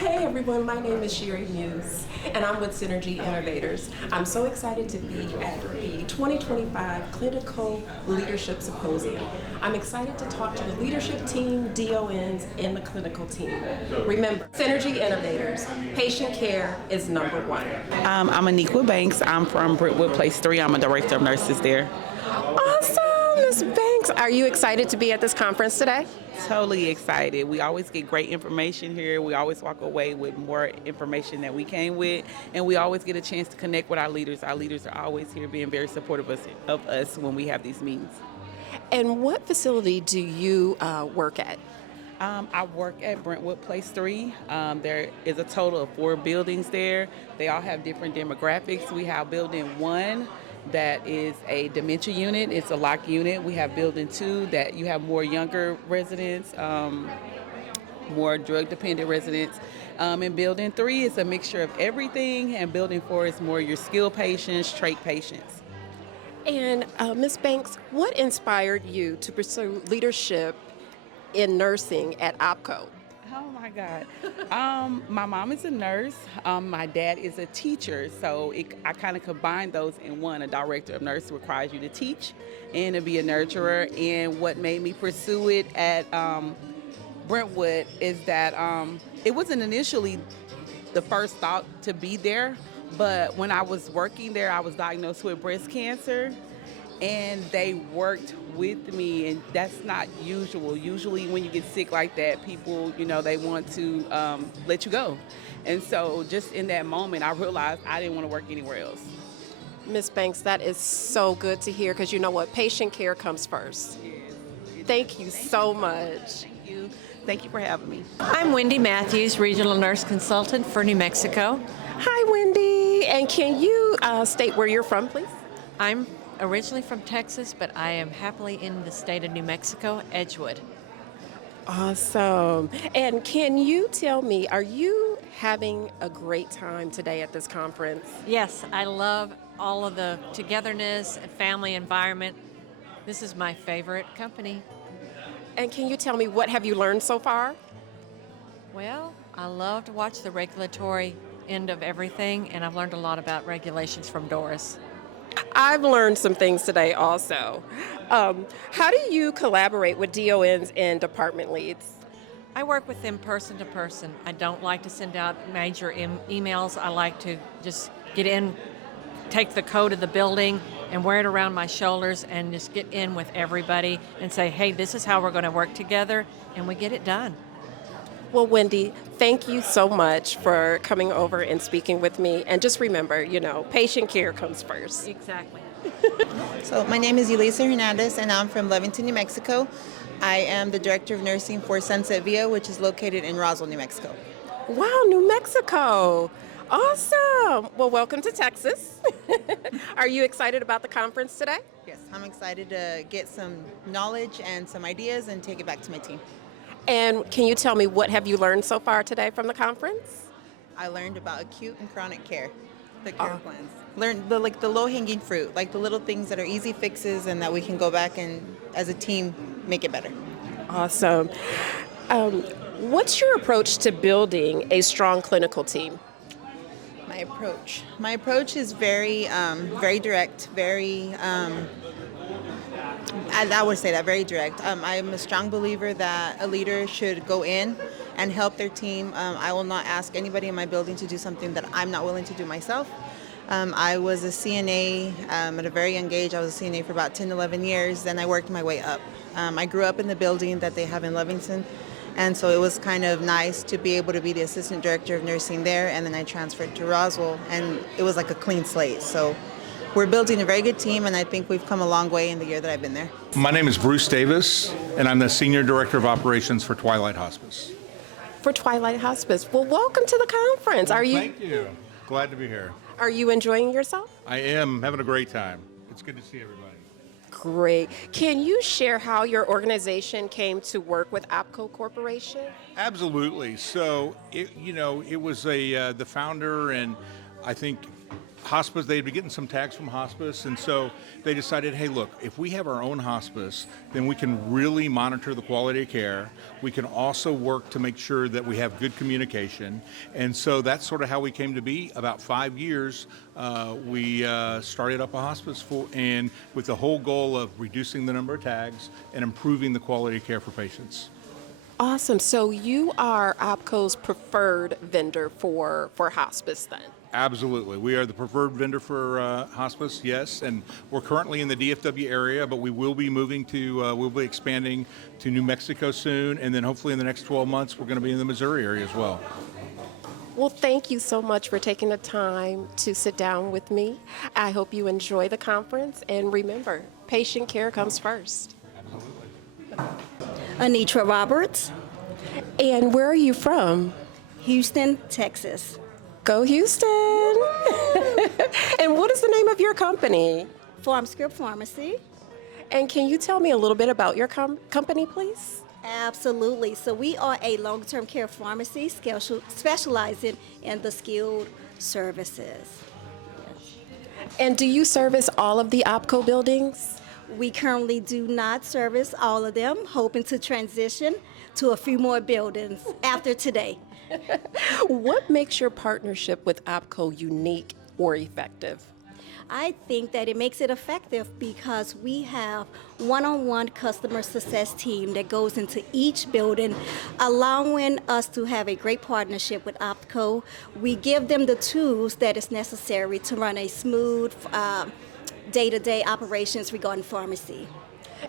Hey everyone, my name is Sherry Muse, and I'm with Synergy Innovators. I'm so excited to be at the 2025 Clinical Leadership Symposium. I'm excited to talk to the leadership team, DONs, and the clinical team. Remember, Synergy Innovators, patient care is number one. I'm Aniqua Banks. I'm from Brentwood Place 3. I'm a director of nurses there. Awesome, Ms. Banks. Are you excited to be at this conference today? Totally excited. We always get great information here. We always walk away with more information than we came with, and we always get a chance to connect with our leaders. Our leaders are always here being very supportive of us when we have these meetings. And what facility do you work at? I work at Brentwood Place 3. There is a total of 4 buildings there. They all have different demographics. We have building 1 that is a dementia unit. It's a locked unit. We have building 2 that you have more younger residents, more drug-dependent residents. And building 3 is a mixture of everything, and building 4 is more your skilled patients, trach patients. And Ms. Banks, what inspired you to pursue leadership in nursing at OPCO? Oh my God. My mom is a nurse. My dad is a teacher. So I kind of combined those in one. A director of nursing requires you to teach and to be a nurturer. And what made me pursue it at Brentwood is that it wasn't initially the first thought to be there. But when I was working there, I was diagnosed with breast cancer. And they worked with me, and that's not usual. Usually when you get sick like that, people, they want to let you go. And so just in that moment, I realized I didn't want to work anywhere else. Ms. Banks, that is so good to hear, because you know what? Patient care comes first. Yes. Thank you so much. Thank you. Thank you for having me. I'm Wendy Matthews, Regional Nurse Consultant for New Mexico. Hi, Wendy. And can you state where you're from, please? I'm originally from Texas, but I am happily in the state of New Mexico, Edgewood. Awesome. And can you tell me, are you having a great time today at this conference? Yes, I love all of the togetherness and family environment. This is my favorite company. And can you tell me, what have you learned so far? Well, I love to watch the regulatory end of everything, and I've learned a lot about regulations from Doris. I've learned some things today also. How do you collaborate with DONs and department leads? I work with them person to person. I don't like to send out major emails. I like to just get in, take the code of the building and wear it around my shoulders and just get in with everybody and say, hey, this is how we're going to work together, and we get it done. Well, Wendy, thank you so much for coming over and speaking with me. And just remember, patient care comes first. Exactly. So my name is Elisa Hernandez, and I'm from Lovington, New Mexico. I am the Director of Nursing for Sunset Via, which is located in Roswell, New Mexico. Wow, New Mexico. Awesome. Well, welcome to Texas. Are you excited about the conference today? Yes, I'm excited to get some knowledge and some ideas and take it back to my team. And can you tell me, what have you learned so far today from the conference? I learned about acute and chronic care, the care plans. Learned the low-hanging fruit, like the little things that are easy fixes and that we can go back and, as a team, make it better. Awesome. What's your approach to building a strong clinical team? My approach is very direct, I would say that, very direct. I'm a strong believer that a leader should go in and help their team. I will not ask anybody in my building to do something that I'm not willing to do myself. I was a CNA at a very young age. I was a CNA for about 10, 11 years. Then I worked my way up. I grew up in the building that they have in Lovington. And so it was kind of nice to be able to be the assistant director of nursing there. And then I transferred to Roswell, and it was like a clean slate. So we're building a very good team, and I think we've come a long way in the year that I've been there. My name is Bruce Davis, and I'm the Senior Director of Operations for Twilight Hospice. For Twilight Hospice. Well, welcome to the conference. Thank you. Glad to be here. Are you enjoying yourself? I am having a great time. It's good to see everybody. Great. Can you share how your organization came to work with OPCO Corporation? Absolutely. So, it was the founder, and I think hospice, they'd be getting some tags from hospice, and so they decided, hey, look, if we have our own hospice, then we can really monitor the quality of care. We can also work to make sure that we have good communication, and so that's sort of how we came to be. About 5 years, we started up a hospice and with the whole goal of reducing the number of tags and improving the quality of care for patients. Awesome. So you are OPCO's preferred vendor for hospice then? Absolutely. We are the preferred vendor for hospice, yes, and we're currently in the DFW area, but we will be moving to, we'll be expanding to New Mexico soon, and then hopefully in the next 12 months, we're going to be in the Missouri area as well. Well, thank you so much for taking the time to sit down with me. I hope you enjoy the conference, and remember, patient care comes first. Anitra Roberts, And where are you from? Houston, Texas. Go Houston! And what is the name of your company? FarmScript Pharmacy. And can you tell me a little bit about your company, please? Absolutely. So we are a long-term care pharmacy specializing in the skilled services. And do you service all of the OPCO buildings? We currently do not service all of them, hoping to transition to a few more buildings after today. What makes your partnership with OPCO unique or effective? I think that it makes it effective because we have one-on-one customer success team that goes into each building, allowing us to have a great partnership with OPCO. We give them the tools that is necessary to run a smooth day-to-day operations regarding pharmacy.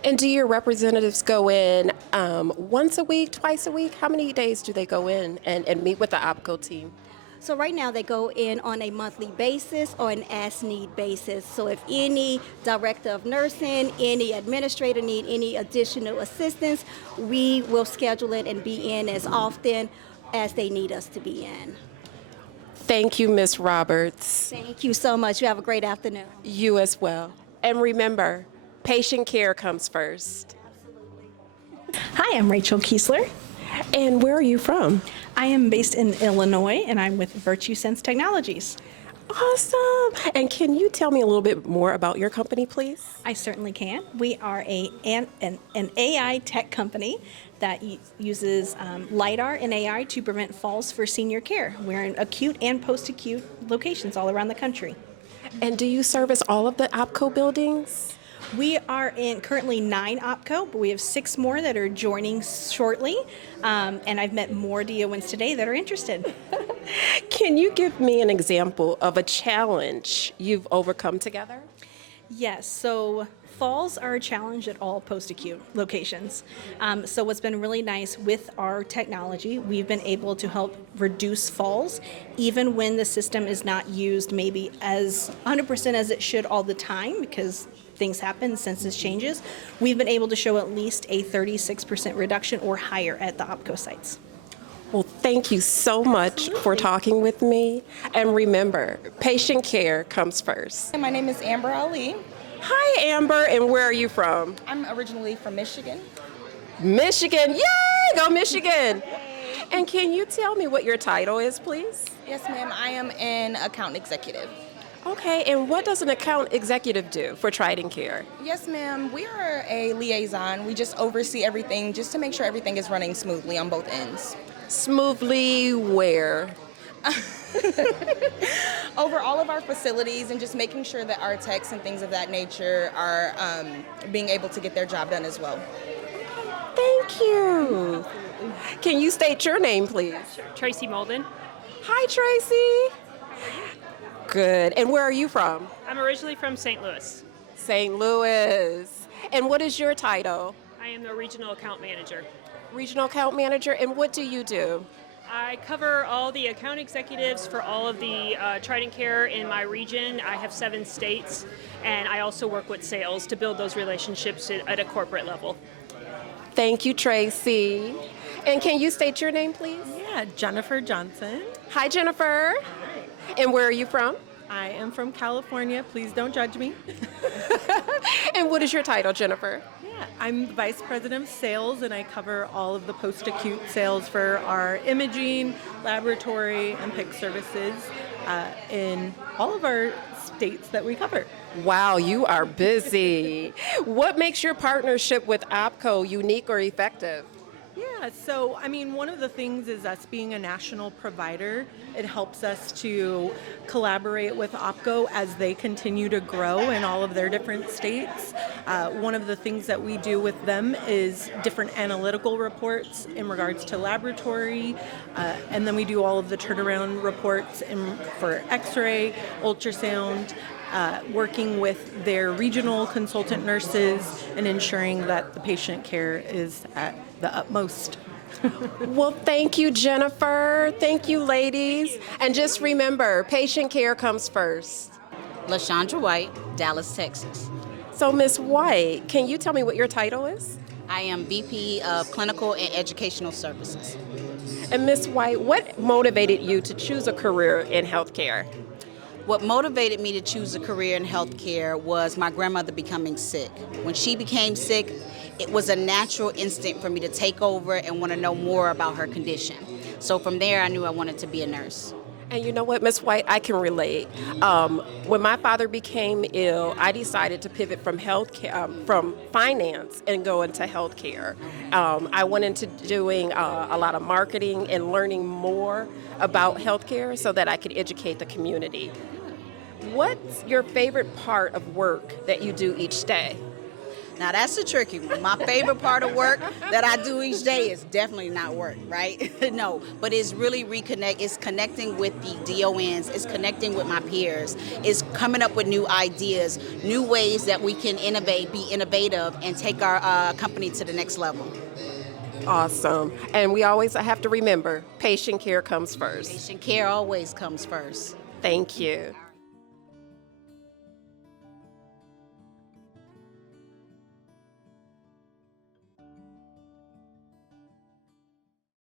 And do your representatives go in once a week, twice a week? How many days do they go in and meet with the OPCO team? So right now they go in on a monthly basis or an as-need basis. So if any director of nursing, any administrator need any additional assistance, we will schedule it and be in as often as they need us to be in. Thank you, Ms. Roberts. Thank you so much. You have a great afternoon. You as well. And remember, patient care comes first. Hi, I'm Rachel Kiesler. And where are you from? I am based in Illinois, and I'm with Virtue Sense Technologies. Awesome. And can you tell me a little bit more about your company, please? I certainly can. We are an AI tech company that uses LiDAR and AI to prevent falls for senior care. We're in acute and post-acute locations all around the country. And do you service all of the OPCO buildings? We are in currently 9 OPCO, but we have 6 more that are joining shortly. And I've met more DONs today that are interested. Can you give me an example of a challenge you've overcome together? Yes, so falls are a challenge at all post-acute locations. So what's been really nice with our technology, we've been able to help reduce falls even when the system is not used maybe as 100% as it should all the time, because things happen, census changes. We've been able to show at least a 36% reduction or higher at the OPCO sites. Well, thank you so much for talking with me. And remember, patient care comes first. My name is Amber Ali. Hi, Amber, and where are you from? I'm originally from Michigan. Michigan, yay, go Michigan. And can you tell me what your title is, please? Yes, ma'am. I am an account executive. Okay, and what does an account executive do for Trident Care? Yes, ma'am. We are a liaison. We just oversee everything just to make sure everything is running smoothly on both ends. Smoothly where? Over all of our facilities and just making sure that our techs and things of that nature are being able to get their job done as well. Thank you. Can you state your name, please? Tracy Molden. Hi, Tracy. Good. And where are you from? I'm originally from St. Louis. St. Louis. And what is your title? I am the regional account manager. Regional account manager. And what do you do? I cover all the account executives for all of the Trident Care in my region. I have 7 states, and I also work with sales to build those relationships at a corporate level. Thank you, Tracy. And can you state your name, please? Yeah, Jennifer Johnson. Hi, Jennifer. And where are you from? I am from California. Please don't judge me. And what is your title, Jennifer? Yeah, I'm the Vice President of Sales, and I cover all of the post-acute sales for our imaging, laboratory, and PIC services in all of our states that we cover. Wow, you are busy. What makes your partnership with OPCO unique or effective? Yeah, so I mean, one of the things is us being a national provider. It helps us to collaborate with OPCO as they continue to grow in all of their different states. One of the things that we do with them is different analytical reports in regards to laboratory, and then we do all of the turnaround reports for X-ray, ultrasound, working with their regional consultant nurses and ensuring that the patient care is at the utmost. Well, thank you, Jennifer. Thank you, ladies. And just remember, patient care comes first. LaShondra White, Dallas, Texas. So, Miss White, can you tell me what your title is? I am VP of Clinical and Educational Services. And Miss White, what motivated you to choose a career in healthcare? What motivated me to choose a career in healthcare was my grandmother becoming sick. When she became sick, it was a natural instinct for me to take over and want to know more about her condition. So from there, I knew I wanted to be a nurse. And you know what, Miss White, I can relate. When my father became ill, I decided to pivot from healthcare, from finance, and go into healthcare. I went into doing a lot of marketing and learning more about healthcare so that I could educate the community. What's your favorite part of work that you do each day? Now that's a tricky one. My favorite part of work that I do each day is definitely not work, right? No, but it's really it's connecting with the DONs, it's connecting with my peers, it's coming up with new ideas, new ways that we can innovate, be innovative, and take our company to the next level. Awesome. And we always have to remember, patient care comes first. Patient care always comes first. Thank you.